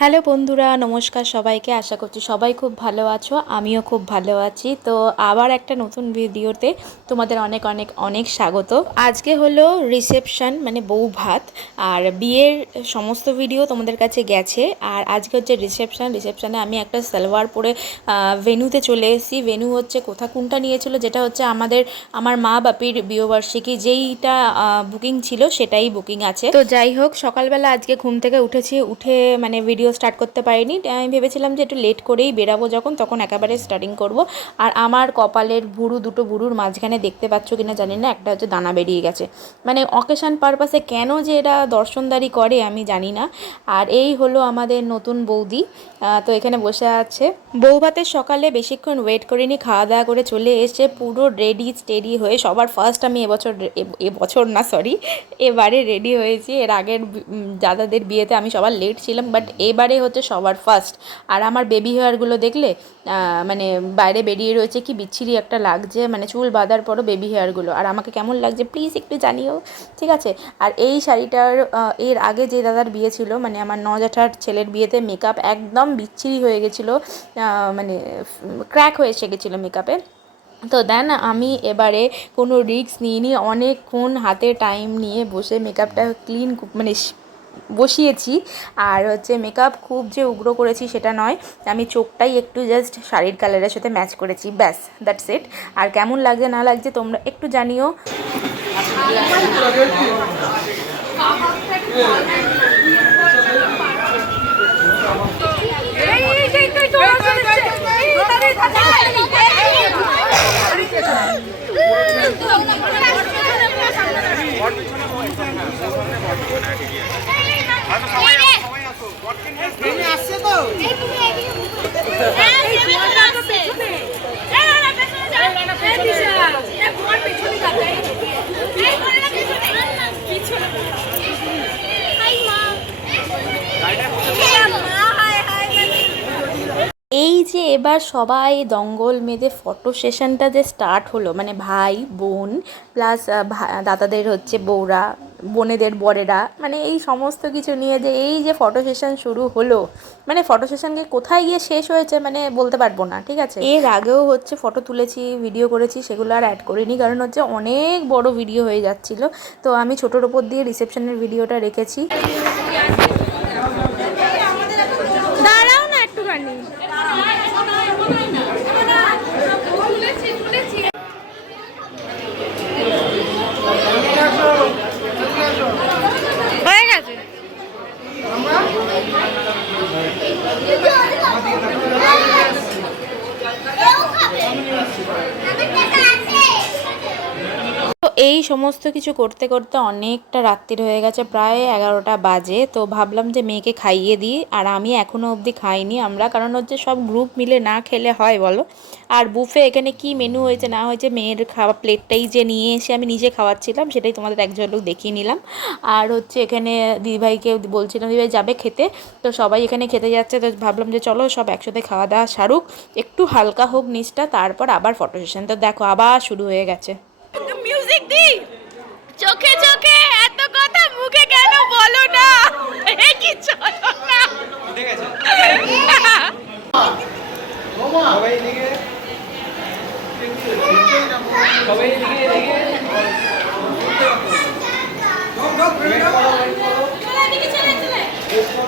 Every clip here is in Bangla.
হ্যালো বন্ধুরা, নমস্কার সবাইকে। আশা করছি সবাই খুব ভালো আছো, আমিও খুব ভালো আছি। তো আবার একটা নতুন ভিডিওতে তোমাদের অনেক অনেক অনেক স্বাগত। আজকে হলো রিসেপশন মানে বউ ভাত, আর বিয়ের সমস্ত ভিডিও তোমাদের কাছে গেছে। আর আজকে হচ্ছে রিসেপশন, রিসেপশানে আমি একটা সালোয়ার পরে ভেনুতে চলে এসেছি। ভেনু হচ্ছে কোথা কোনটা নিয়েছিল, যেটা হচ্ছে আমাদের, আমার মা বাপির বিয়েবার্ষিকী। যেইটা বুকিং ছিল, সেটাই বুকিং আছে। তো যাই হোক, সকালবেলা আজকে ঘুম থেকে উঠেছি। উঠে মানে ভিডিও স্টার্ট করতে পারিনি। আমি ভেবেছিলাম যে একটু লেট করেই বেরাবো যখন, তখন একেবারে স্টার্টিং করব। আর আমার কপালের ভুরু দুটো ভুরুর মাঝখানে দেখতে পাচ্ছ কিনা জানি না, একটা হচ্ছে দানা বেরিয়ে গেছে। মানে অকেশান পারপাসে কেন যে এরা দর্শনদারি করে আমি জানি না। আর এই হলো আমাদের নতুন বৌদি। তো এখানে বসে আছে। বউ ভাতের সকালে বেশিক্ষণ ওয়েট করিনি খাওয়া দাওয়া করে চলে এসে পুরো রেডি স্টেডি হয়ে সবার ফার্স্ট আমি এবছর এবছর না সরি এবারে রেডি হয়েছি। এর আগের দাদাদের বিয়েতে আমি সবার লেট ছিলাম বাট এবারে হচ্ছে সবার ফার্স্ট আর আমার বেবি হেয়ারগুলো দেখলে মানে বাইরে বেরিয়ে রয়েছে কি বিচ্ছিরি একটা লাগছে মানে চুল বাঁধার পরও বেবি হেয়ারগুলো আর আমাকে কেমন লাগছে প্লিজ একটু জানিও, ঠিক আছে? আর এই শাড়িটার এর আগে যে দাদার বিয়ে ছিল মানে আমার নজাঠার ছেলের বিয়েতে মেকআপ একদম বিচ্ছিরি হয়ে গেছিল মানে ক্র্যাক হয়ে এসে গেছিল মেকআপে তো দেন আমি এবারে কোনো রিস্ক নিইনি, অনেকক্ষণ হাতে টাইম নিয়ে বসে মেকআপটা ক্লিন মানে বসিয়েছি। আর হচ্ছে মেকআপ খুব যে উগ্র করেছি সেটা নয়, আমি চোখটাই একটু জাস্ট শাড়ির কালারের সাথে ম্যাচ করেছি, ব্যাস দ্যাটস ইট আর কেমন লাগছে, না লাগছে, তোমরা একটু জানিও। এই যে এবার সবাই দঙ্গল মেয়েদের ফটো সেশনটা যে স্টার্ট হলো মানে ভাই, বোন প্লাস দাদাদের হচ্ছে বউরা বোনেদের, বরেরা মানে এই সমস্ত কিছু নিয়ে যে এই যে ফটো সেশন শুরু হলো মানে ফটো সেশনকে কোথায় গিয়ে শেষ হয়েছে মানে বলতে পারব না, ঠিক আছে? এর আগেও হচ্ছে ফটো তুলেছি ভিডিও করেছি, সেগুলো আর অ্যাড করিনি, কারণ হচ্ছে অনেক বড় ভিডিও হয়ে যাচ্ছিল। তো আমি ছোটোর ওপর দিয়ে রিসেপশনের ভিডিওটা রেখেছি দাঁড়াও না একটুখানি হয়ে গেছে তো এই সমস্ত কিছু করতে করতে অনেকটা রাত্রির হয়ে গেছে, প্রায় এগারোটা বাজে। তো ভাবলাম যে মেয়েকে খাইয়ে দিই, আর আমি এখনও অবধি খাইনি আমরা, কারণ হচ্ছে সব গ্রুপ মিলে না খেলে হয় বলো। আর বুফে এখানে কি মেনু হয়েছে না হয়েছে মেয়ের খাওয়া প্লেটটাই যে নিয়ে এসে আমি নিজে খাওয়াচ্ছিলাম, সেটাই তোমাদের একজন লোক দেখিয়ে নিলাম। আর হচ্ছে এখানে দিদিভাইকে বলছিলাম, দিদিভাই যাবে খেতে? তো সবাই এখানে খেতে যাচ্ছে, তো ভাবলাম যে চলো সব একসাথে খাওয়া দাওয়া সারুক, একটু হালকা হোক নিচটা, তারপর আবার ফটো সেশন তো দেখো আবার শুরু হয়ে গেছে। মিউজিক দি চোখে চোখে এত কথা মুখে কেন বলো না? এ কি চলো না নতুন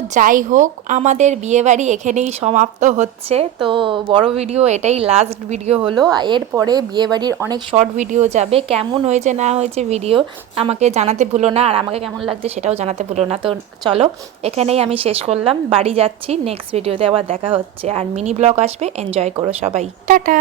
যাই হোক, আমাদের বিয়েবাড়ি এখানেই সমাপ্ত হচ্ছে। তো বড় ভিডিও এটাই লাস্ট ভিডিও হলো। এরপরে বিয়েবাড়ির অনেক শর্ট ভিডিও যাবে। কেমন হয়েছে, না হয়েছে ভিডিও আমাকে জানাতে ভুলো না। আর আমাকে কেমন লাগছে সেটাও জানাতে ভুলো না। তো চলো, এখানেই আমি শেষ করলাম। বাড়ি যাচ্ছি। নেক্সট ভিডিওতে আবার দেখা হচ্ছে। আর মিনি ব্লগ আসবে। এনজয় করো সবাই। টাটা!